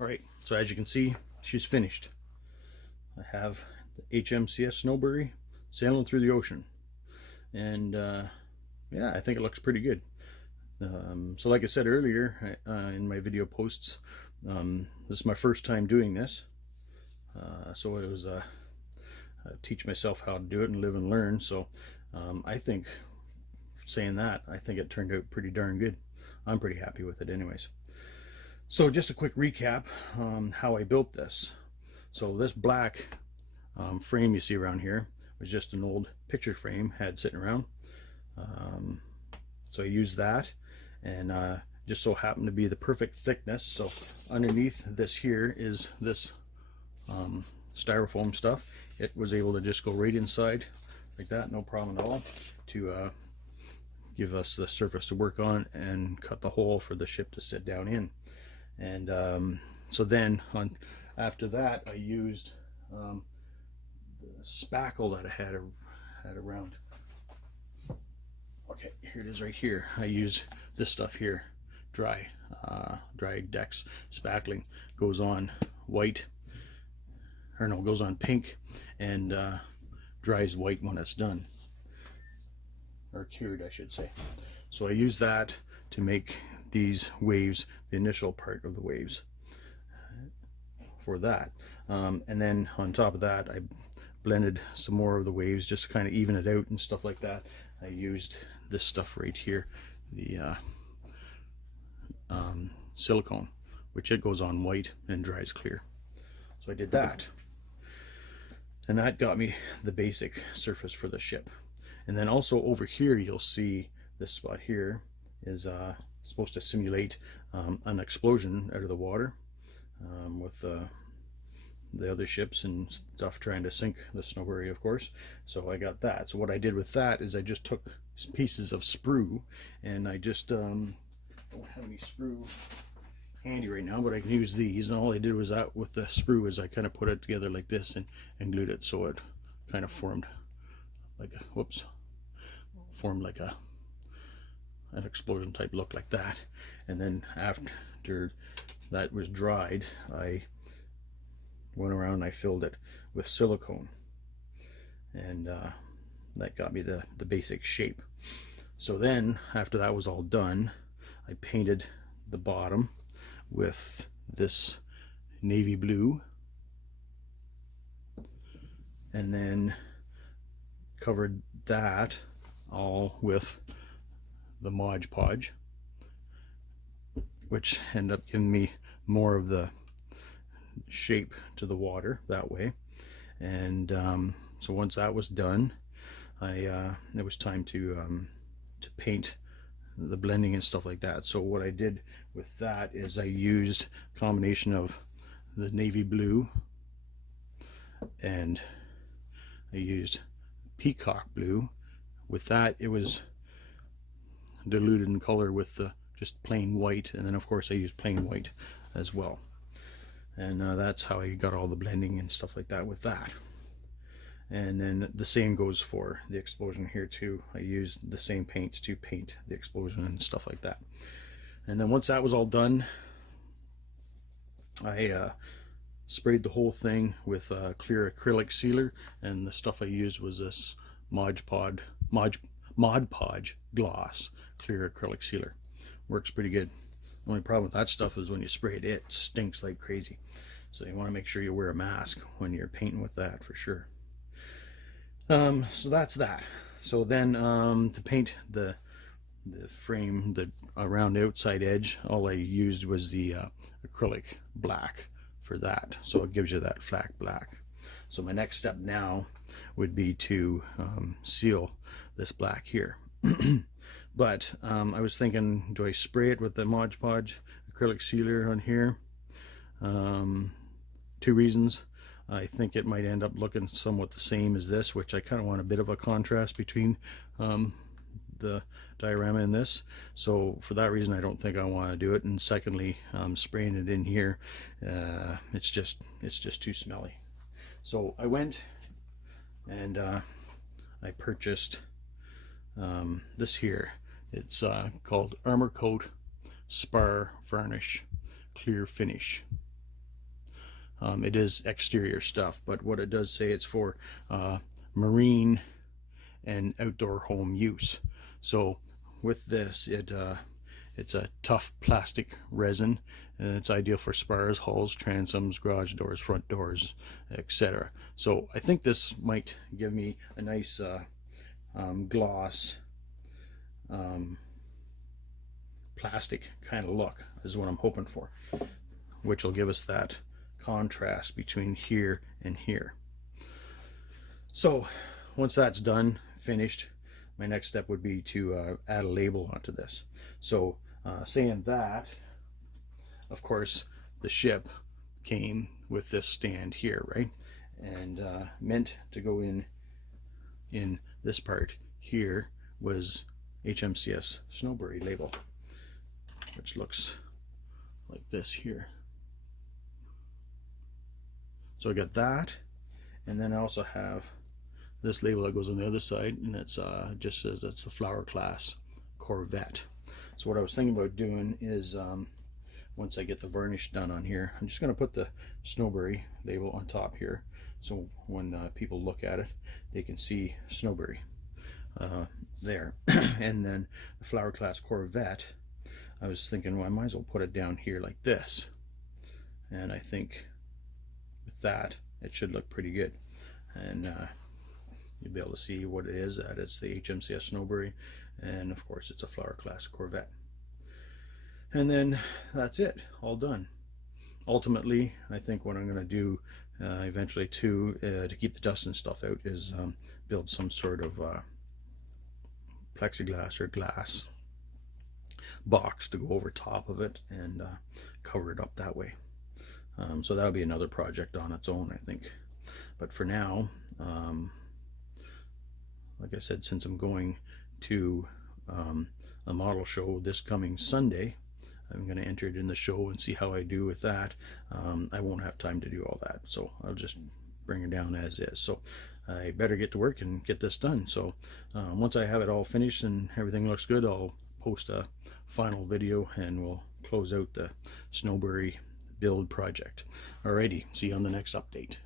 Alright, so as you can see, she's finished. I have the HMCS Snowberry sailing through the ocean. And yeah, I think it looks pretty good. So like I said earlier in my video posts, this is my first time doing this. So it was teach myself how to do it and live and learn. So I think, saying that, I think it turned out pretty darn good. I'm pretty happy with it anyways. So just a quick recap on how I built this. So this black frame you see around here was just an old picture frame had sitting around. So I used that, and just so happened to be the perfect thickness. So underneath this here is this styrofoam stuff. It was able to just go right inside like that, no problem at all, to give us the surface to work on and cut the hole for the ship to sit down in. And so then after that, I used the spackle that I had around. Okay, here it is right here. I use this stuff here, dry Dex spackling. Goes on white, or no, goes on pink, and dries white when it's done, or cured I should say. So I use that to make these waves, the initial part of the waves for that. And then on top of that, I blended some more of the waves just to kind of even it out and stuff like that. I used this stuff right here, the silicone, which it goes on white and dries clear. So I did that, and that got me the basic surface for the ship. And then also over here, you'll see this spot here is supposed to simulate an explosion out of the water with the other ships and stuff trying to sink the Snowberry, of course. So I got that. So what I did with that is I just took pieces of sprue, and I just don't have any sprue handy right now, but I can use these. And all I did was that with the sprue is I kind of put it together like this and glued it so it kind of formed like a, formed like an explosion type look like that. And then after that was dried, I went around and I filled it with silicone, and that got me the basic shape. So then after that was all done, I painted the bottom with this navy blue, and then covered that all with the Mod Podge, which ended up giving me more of the shape to the water that way. And so once that was done, it was time to paint the blending and stuff like that. So what I did with that is I used a combination of the navy blue, and I used peacock blue. With that, it was diluted in color with the just plain white, and then of course I used plain white as well. And that's how I got all the blending and stuff like that with that. And then the same goes for the explosion here too. I used the same paints to paint the explosion and stuff like that. And then once that was all done, I sprayed the whole thing with clear acrylic sealer, and the stuff I used was this Mod Podge gloss clear acrylic sealer. Works pretty good. The only problem with that stuff is when you spray it, it stinks like crazy. So you want to make sure you wear a mask when you're painting with that for sure. So that's that. So then to paint the frame, the around outside edge, all I used was the acrylic black for that. So it gives you that flat black. So my next step now would be to seal this black here. But I was thinking, do I spray it with the Mod Podge acrylic sealer on here? 2 reasons. I think it might end up looking somewhat the same as this, which I kind of want a bit of a contrast between the diorama and this. So for that reason, I don't think I want to do it. And secondly, spraying it in here, it's just too smelly. So I went and I purchased this here. It's called Armor Coat Spar Varnish Clear Finish. It is exterior stuff, but what it does say, it's for marine and outdoor home use. So with this, it's a tough plastic resin, and it's ideal for spars, hulls, transoms, garage doors, front doors, etc. So I think this might give me a nice gloss plastic kind of look, is what I'm hoping for, which will give us that contrast between here and here. So once that's done, finished, my next step would be to add a label onto this. So saying that, of course, the ship came with this stand here, right? And meant to go in this part here was HMCS Snowberry label, which looks like this here. So I got that, and then I also have this label that goes on the other side, and it's just says it's a Flower Class Corvette. So what I was thinking about doing is, once I get the varnish done on here, I'm just going to put the Snowberry label on top here, so when people look at it, they can see Snowberry there. And then the Flower Class Corvette, I was thinking, well, I might as well put it down here like this, and I think with that it should look pretty good, and you'll be able to see what it is, that it's the HMCS Snowberry, and of course it's a Flower Class Corvette. And then that's it, all done. Ultimately, I think what I'm going to do eventually too, to keep the dust and stuff out, is build some sort of plexiglass or glass box to go over top of it and cover it up that way. So that'll be another project on its own, I think. But for now, like I said, since I'm going to a model show this coming Sunday, I'm going to enter it in the show and see how I do with that. I won't have time to do all that, so I'll just bring it down as is. So I better get to work and get this done. So once I have it all finished and everything looks good, I'll post a final video and we'll close out the Snowberry build project. Alrighty, see you on the next update.